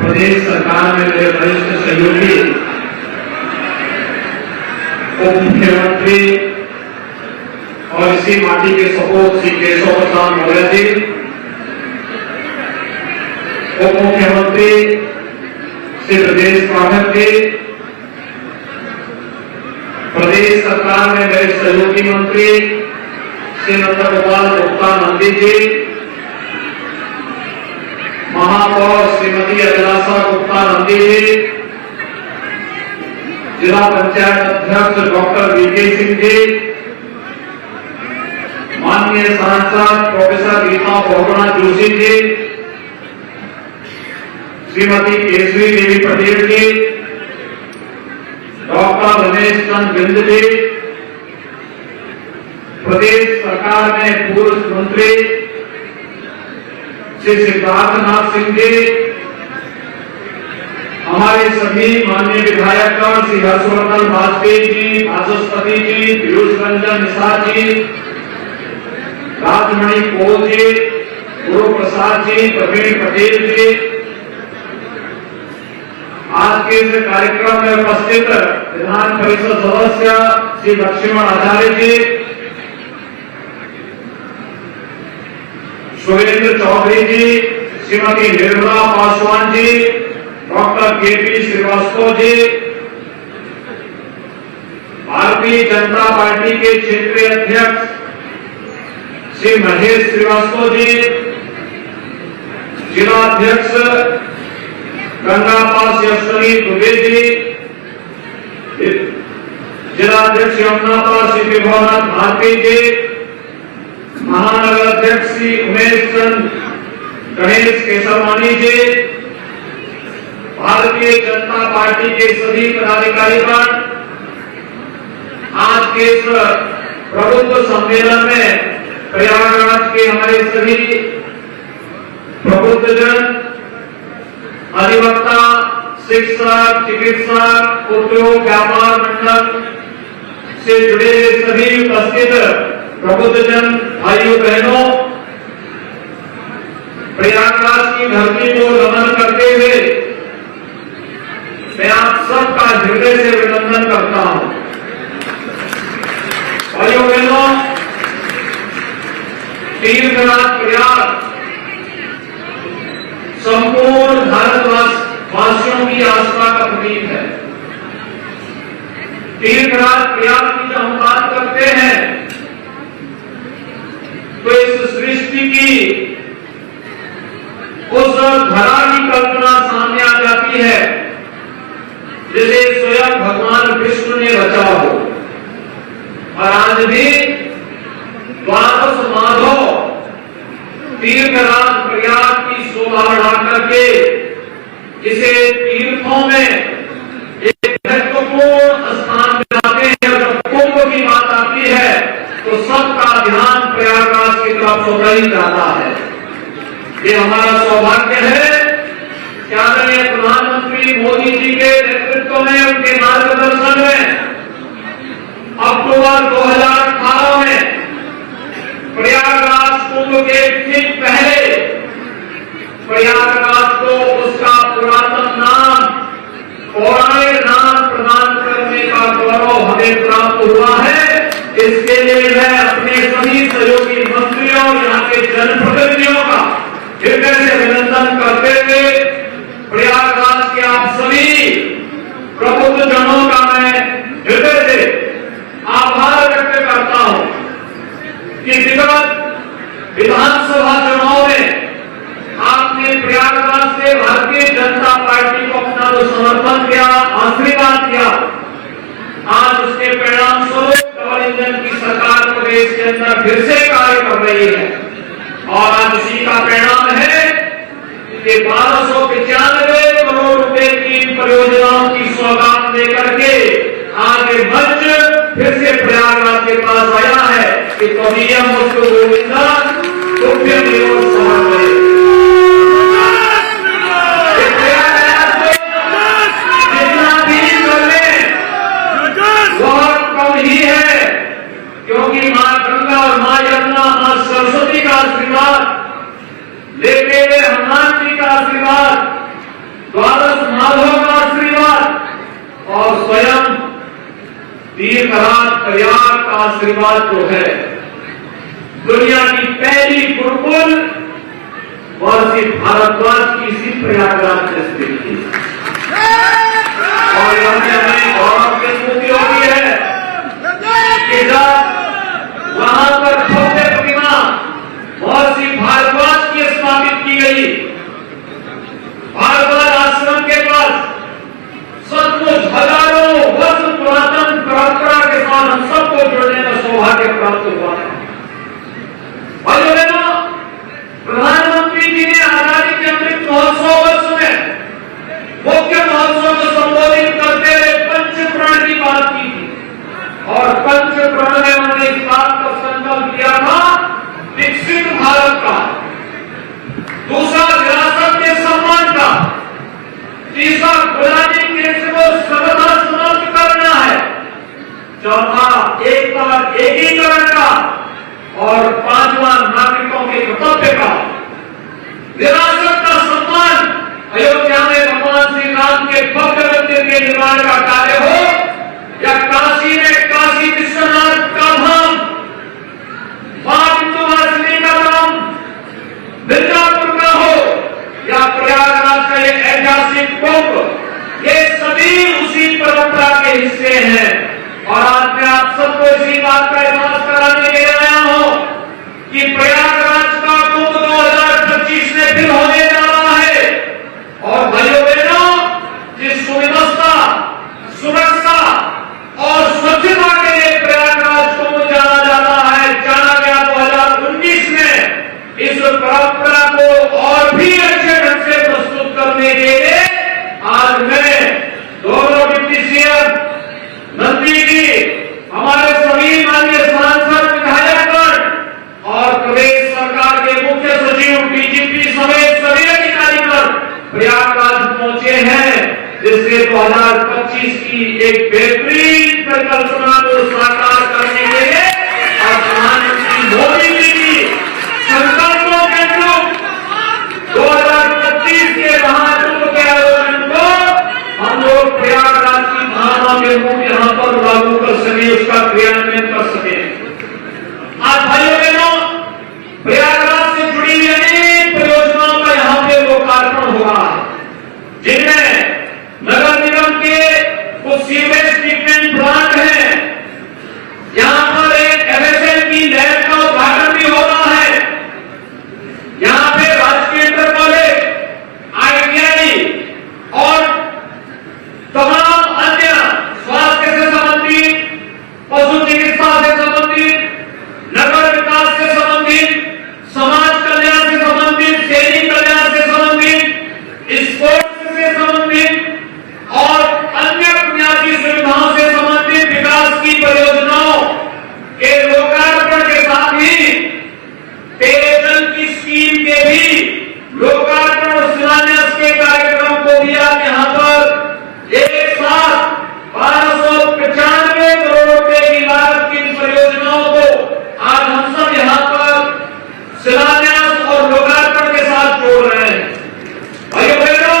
प्रदेश सरकार में मेरे वरिष्ठ सहयोगी उप मुख्यमंत्री और इसी माटी के सपूत श्री केशव प्रसाद मौर्य जी, उप मुख्यमंत्री श्री ब्रजेश पाठक जी, प्रदेश सरकार में मेरे सहयोगी मंत्री श्री नंदगोपाल गुप्ता नंदी जी, महापौर श्रीमती अभिलाषा गुप्ता नंदी जी, जिला पंचायत अध्यक्ष डॉक्टर वीके सिंह जी, माननीय सांसद प्रोफेसर रीता बहुगुणा जोशी जी, श्रीमती केसरी देवी पटेल जी, डॉक्टर रमेश चंद्र बिंद जी, प्रदेश सरकार में पूर्व मंत्री श्री सिद्धार्थनाथ सिंह जी, हमारे सभी माननीय विधायकगण श्री हर्षवर्धन वाजपेयी जी, वाचस्पति जी, पीयूष रंजन निषाद जी, राजमणि कोल जी, गुरु प्रसाद जी, प्रवीण पटेल जी, आज के इस कार्यक्रम में उपस्थित विधान परिषद सदस्य श्री लक्ष्मण आचार्य जी, सुरेंद्र चौधरी जी, Shrimati Nirmala Paswan ji, doctor KP Srivastava ji, Bharatiya Janata party के क्षेत्रीय अध्यक्ष श्री महेश श्रीवास्तव जी, जिला अध्यक्ष गंगापास यशवनी दुबे जी, जिला अध्यक्ष यमुनापाल श्री विभवनाथ भारती जी, महानगर अध्यक्ष श्री उमेश चंद गणेश केसरवानी जी, भारतीय जनता पार्टी के सभी पदाधिकारीगण, आज के इस प्रबुद्ध सम्मेलन में प्रयागराज के हमारे सभी प्रबुद्धजन, अधिवक्ता, शिक्षक, चिकित्सक, उद्योग व्यापार मंडल से जुड़े सभी उपस्थित प्रबुद्धजन भाइयों बहनों, प्रयागराज की धरती को नमन करते हुए मैं आप सबका हृदय से अभिनंदन करता हूं। भाइयों बहनों, तीर्थराज प्रयाग संपूर्ण भारतवासियों की आस्था का प्रतीक है। तीर्थराज प्रयाग की जब हम बात करते हैं तो इस सृष्टि की उस धरा की कल्पना सामने आ जाती है जिसे स्वयं भगवान विष्णु ने रचा हो। और आज भी द्वादश माधव तीर्थराज प्रयाग की शोभा बढ़ा करके इसे तीर्थों में एक महत्वपूर्ण स्थान दिलाते हैं। जब कुंभ की बात आती है तो सबका ध्यान प्रयागराज की तरफ होता ही जाता है। ये हमारा सौभाग्य है कि आदरणीय प्रधानमंत्री मोदी जी के नेतृत्व में, उनके मार्गदर्शन में अक्टूबर 2018 में प्रयागराज कुंभ के ठीक पहले प्रयागराज को उसका पुरातन नाम, पौराणिक नाम प्रदान करने का गौरव हमें प्राप्त हुआ है। इसके लिए मैं अपने सभी सहयोगी मंत्रियों और यहाँ के जनप्रतिनिधियों का हृदय से अभिनंदन करते हुए प्रयागराज के आप सभी प्रबुद्ध जनों का मैं हृदय से आभार व्यक्त करता हूं कि विगत विधानसभा चुनाव में आपने प्रयागराज से भारतीय जनता पार्टी को अपना जो समर्थन किया, आशीर्वाद किया, आज उसके परिणाम स्वरूप डबल इंजन की सरकार प्रदेश के अंदर फिर से कार्य कर रही है। और आज इसी का परिणाम है कि 1295 करोड़ रुपए की परियोजनाओं की सौगात लेकर के आगे मंच फिर से प्रयास प्रयागराज के पास आया है कि त्वदीयम वस्तु गोविंदा तुभ्यमेव समर्पये। जितना भी कर ले बहुत कम ही है, क्योंकि मां गंगा और मां यमुना, मां सरस्वती का आशीर्वाद, लेते हुए हनुमान जी का आशीर्वाद, द्वादश माधव का आशीर्वाद और स्वयं तीर्थराज प्रयाग का आशीर्वाद जो है, दुनिया की पहली गुरुकुल वह सिर्फ भारतवर्ष की इसी प्रयागराज में स्थित थी। और यह हमें गौरव की स्मृति होती है कि जब वहां पर भव्य प्रतिमा महर्षि भारद्वाज की स्थापित की गई, भारद्वाज आश्रम के पास सचमुच हजारों वर्ष पुरातन परंपरा के साथ हम सबको जुड़ने का सौभाग्य प्राप्त हुआ है। भाइयों बहनों, प्रधानमंत्री जी ने आजादी के अमृत महोत्सव वर्ष में मुख्य महोत्सव को संबोधित करते हुए पंचप्रण की बात की थी और पंचप्रण में उन्होंने इस बात का संकल्प लिया था विकसित भारत का, दूसरा विरासत के सम्मान का, तीसरा गुलामी के को सर्वथा समाप्त करना है, चौथा एकता एकीकरण का और पांचवा नागरिकों के कर्तव्य का। विरासत का सम्मान अयोध्या में भगवान श्री राम के भव्य मंदिर के निर्माण का कार्य हो या काशी में काशी विश्वनाथ का धाम, मां विंध्यवासिनी का धाम मिर्जापुर का हो या प्रयागराज का ये ऐतिहासिक कुंभ, ये सभी उसी परंपरा के हिस्से हैं। और आज मैं आप सबको इसी बात का एहसास कराने के लिए आया हूं कि प्रयागराज का कुंभ 2025 में फिर होने जा रहा है। और भाइयों बहनों, जिस सुव्यवस्था, सुरक्षा और स्वच्छता के लिए प्रयागराज कुंभ जाना जाता है, जाना गया 2019 में, इस परंपरा को और भी अच्छे ढंग से प्रस्तुत करने के लिए आज मैं दोनों डिप्टी सीएम नंदी जी, हमारे सभी माननीय सांसद, विधायकगण और प्रदेश सरकार के मुख्य सचिव, डीजीपी समेत सभी अधिकारीगण प्रयागराज पहुंचे हैं, जिससे 2025 की एक बेहतरीन परिकल्पना को साकार करने के लिए और प्रधानमंत्री मोदी जी की संकल्पों के अनुरूप 2025 के महाकुंभ के आयोजन को हम लोग प्रयागराज की भावना के रूप यहाँ पर लागू कर सके, उसका क्रियान्वयन कर सके। आज भाइयों बहनों, प्रयागराज से जुड़ी हुई अनेक परियोजनाओं का यहाँ पे लोकार्पण हो रहा है, जिनमें नगर निगम के कुछ सीवेज ट्रीटमेंट प्लांट हैं, यहाँ पर एक एमएसएल की लैब का उद्घाटन भी हो रहा है, यहाँ पे राजकीय इंटर कॉलेज, आईटीआई और तमाम अन्य स्वास्थ्य से संबंधित, पशु चिकित्सा से संबंधित, नगर विकास से संबंधित, समाज कल्याण से संबंधित, सैनिक कल्याण से संबंधित, स्पोर्ट्स से संबंधित और अन्य बुनियादी सुविधाओं से संबंधित विकास की परियोजनाओं के लोकार्पण के साथ ही पेयजल की स्कीम के भी लोकार्पण और शिलान्यास के कार्यक्रम को भी आप यहाँ पर एक साथ 1295 करोड़ रुपए की लागत की परियोजनाओं को आज हम सब यहाँ पर शिलान्यास और लोकार्पण के साथ जोड़ रहे हैं। भाइयों बहनों,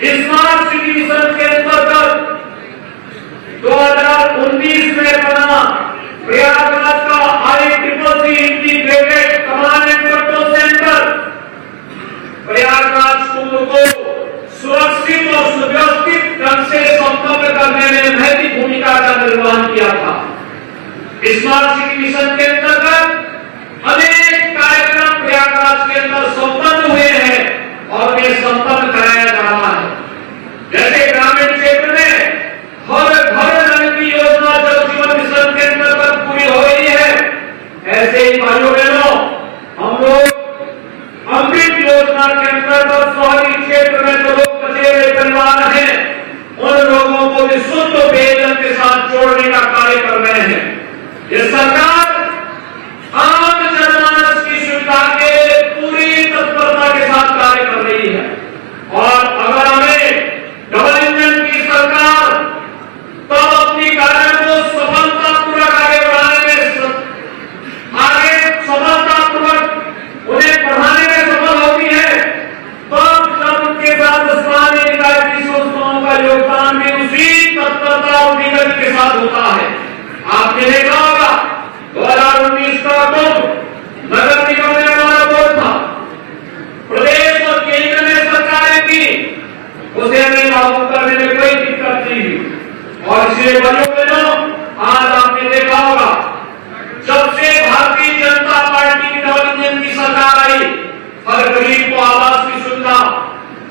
स्मार्ट सिटी मिशन के अंतर्गत 2019 में बना प्रयागराज का ICCC integrated command and control centre Prayagraj Kumbh को सुरक्षित और सुव्यवस्थित ढंग से संपन्न करने में महत्वपूर्ण भूमिका का निर्वहन किया था। स्मार्ट सिटी मिशन के अंतर्गत अनेक कार्यक्रम प्रयागराज के अंदर संपन्न हुए हैं और उन्हें संपन्न कराया जा रहा है। जैसे ग्रामीण क्षेत्र में हर घर नल की योजना जल जीवन मिशन के अंतर्गत पूरी हो रही है, ऐसे ही भाइयों बहनों, हम लोग अमृत योजना के अंतर्गत शहरी क्षेत्र में जो लोग बचे हुए परिवार हैं, उन लोगों को भी शुद्ध पेयजल के साथ जोड़ने का कार्य कर रहे हैं। ये सरकार आम जनमानस की सुविधा के लिए पूरी तत्परता के साथ कार्य कर रही है। और अगर हमें डबल इंजन की सरकार तब अपनी कार्य को सफलतापूर्वक आगे बढ़ाने में आगे सफलतापूर्वक उन्हें बढ़ाने में सफल होती है, तब जब उनके साथ स्थानीय निकाय की संस्थाओं का योगदान भी उसी तत्परता और निगरानी के साथ होता है। आपने देखा होगा 2019 का नगर निगम में हमारा वोट था, प्रदेश और केंद्र में सरकारें की, उसे हमें लागू करने में कोई दिक्कत नहीं हुई। और इसलिए बहनों, आज आपने देखा होगा जब से भारतीय जनता पार्टी की डबल इंजन की सरकार आई, हर गरीब को आवास की सुविधा,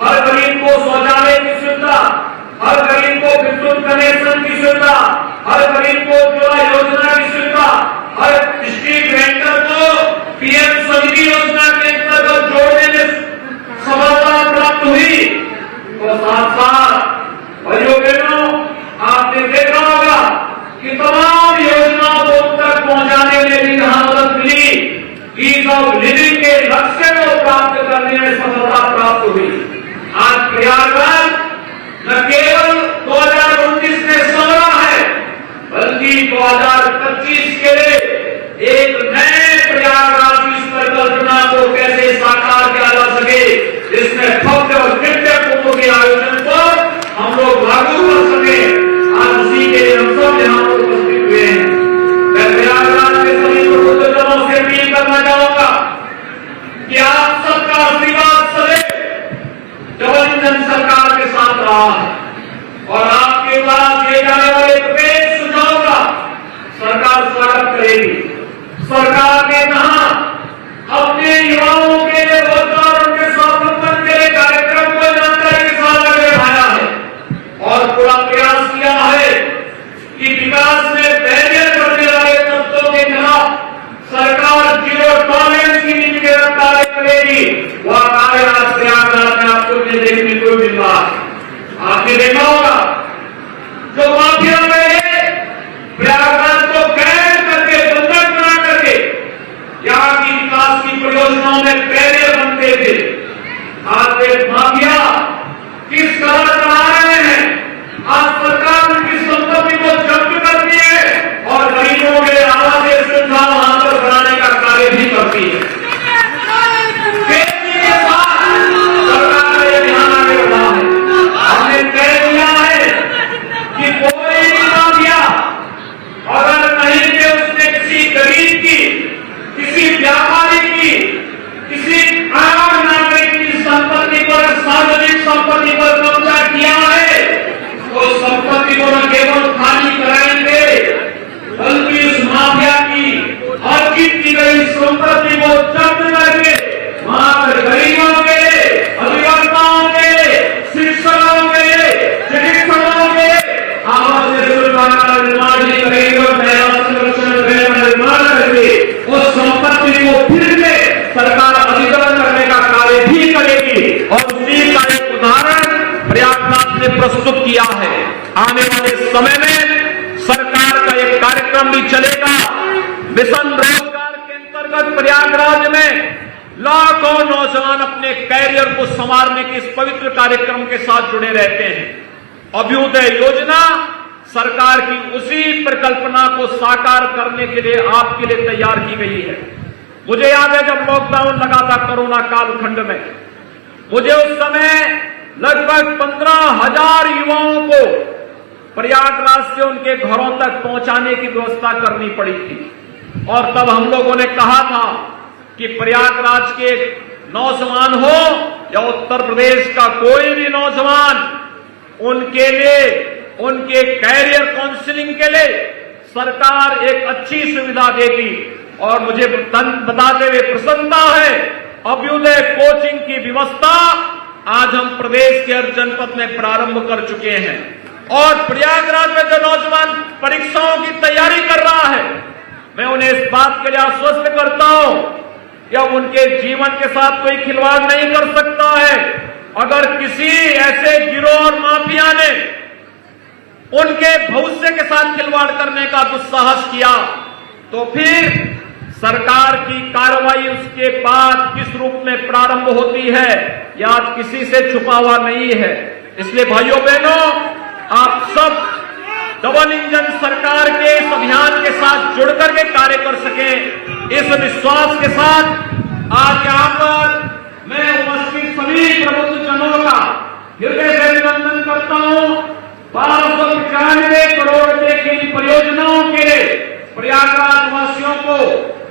हर गरीब को शौचालय की सुविधा, हर गरीब को विद्युत कनेक्शन की सुविधा, हर गरीब को उज्ज्वला योजना की सुविधा, हर स्ट्रीट वेंडर को पीएम स्वनिधि योजना के अंतर्गत जोड़ने में सफलता प्राप्त हुई। तो साथ साथ भाइयों बहनों, आपने देखा होगा कि तमाम योजनाओं को तक पहुंचाने में भी यहां मदद मिली, ईज ऑफ लिविंग के लक्ष्य को प्राप्त करने में सफलता प्राप्त हुई। आज प्रयागराज न केवल 2029 में सवरा है, बल्कि 2025 के लिए एक नए प्रयागराज की परिकल्पना को कैसे साकार किया जा सके, इसमें भव्य और दिव्य कुंभ के आयोजन को हम लोग लागू कर सके, आज उसी के लिए हम सब यहाँ पर उपस्थित हुए हैं। मैं प्रयागराज के सभी प्रबुद्धजनों से अपील करना चाहूंगा कि आप सबका आशीर्वाद सदैव डबल इंजन सरकार के साथ रहा है और आपके द्वारा दिए जाने वाले प्रत्येक सुझाव का सरकार स्वागत करेगी। सरकार ने कहा अपने युवाओं के लिए रोजगार, उनके स्वावलंबन के लिए कार्यक्रम को जानकारी के साथ आगे बढ़ाया है और पूरा प्रयास किया है कि विकास में बैरियर करने वाले तत्वों के खिलाफ सरकार जीरो टॉलरेंस की नीति के साथ कार्य करेगी। वह कार्य आज प्रयागराज में आपको देखने को मिल रहा है। आपने देखा होगा जो माफिया में प्रयागराज को कैद करके, बंधक बना करके यहाँ की विकास की परियोजनाओं में बैरियर बनते थे, आज वे माफिया किस तरह चला रहे हैं। आज सरकार उनकी संपत्ति को जब्त करती है और गरीबों के आवासीय सुविधा वहां पर बनाने का कार्य भी करती है। सरकार का यह ध्यान आगे बढ़ा है। हमने तय किया है कि कोई भी माफिया अगर कहीं पे उसने किसी गरीब की, किसी व्यापारी की, किसी आम नागरिक की संपत्ति पर, सार्वजनिक संपत्ति पर कब्जा किया है, तो संपत्ति को न केवल खाली कराएंगे बल्कि उस माफिया की अर्जित की गई संपत्ति को जब्त करके वहां पर गरीबों के, अभियंताओं के, शिक्षकों के, चिकित्सकों के आवासीय सुविधा का निर्माण भी करेंगे और नया संरक्षण गृह का निर्माण करके उस संपत्ति को फिर से सरकार अधिग्रहण करने का कार्य भी करेगी। और उसी का एक उदाहरण प्रयागराज ने प्रस्तुत किया है। आने वाले समय में सरकार का एक कार्यक्रम भी चलेगा। मिशन रोजगार के अंतर्गत प्रयागराज में लाखों नौजवान अपने कैरियर को संवारने के इस पवित्र कार्यक्रम के साथ जुड़े रहते हैं। अभ्युदय योजना सरकार की उसी परिकल्पना को साकार करने के लिए आपके लिए तैयार की गई है। मुझे याद है जब लॉकडाउन लगा था कोरोना कालखंड में, मुझे उस समय लगभग 15,000 युवाओं को प्रयागराज से उनके घरों तक पहुंचाने की व्यवस्था करनी पड़ी थी। और तब हम लोगों ने कहा था कि प्रयागराज के नौजवान हो या उत्तर प्रदेश का कोई भी नौजवान, उनके लिए, उनके कैरियर काउंसलिंग के लिए सरकार एक अच्छी सुविधा देगी। और मुझे बताते हुए प्रसन्नता है, अभ्युदय कोचिंग की व्यवस्था आज हम प्रदेश के हर जनपद में प्रारंभ कर चुके हैं। और प्रयागराज में जो नौजवान परीक्षाओं की तैयारी कर रहा है, मैं उन्हें इस बात के लिए आश्वस्त करता हूं कि अब उनके जीवन के साथ कोई खिलवाड़ नहीं कर सकता है। अगर किसी ऐसे गिरोह और माफिया ने उनके भविष्य के साथ खिलवाड़ करने का दुस्साहस किया तो फिर सरकार की कार्रवाई उसके बाद किस रूप में प्रारंभ होती है, यह आज किसी से छुपा हुआ नहीं है। इसलिए भाइयों बहनों, आप सब डबल इंजन सरकार के इस अभियान के साथ जुड़कर के कार्य कर सके, इस विश्वास के साथ आज यहां पर मैं उपस्थित सभी प्रबुद्ध जनों का हृदय से अभिनंदन करता हूं। 1295 करोड़ रुपए की इन परियोजनाओं के लिए प्रयागराज वासियों को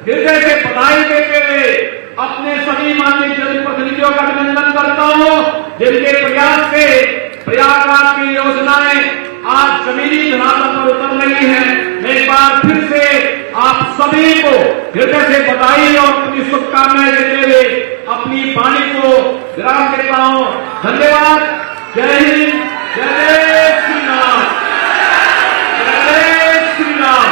हृदय से बधाई देते हुए अपने सभी माननीय जनप्रतिनिधियों का अभिनंदन करता हूं, जिनके प्रयास से प्रयागराज की योजनाएं आज जमीनी धरातल पर उतर रही है। मैं एक बार फिर से आप सभी को हृदय से बधाई और अपनी शुभकामनाएं देते हुए अपनी वाणी को विराम देता हूं। धन्यवाद। जय हिंद, जय श्री राम, जय श्री राम।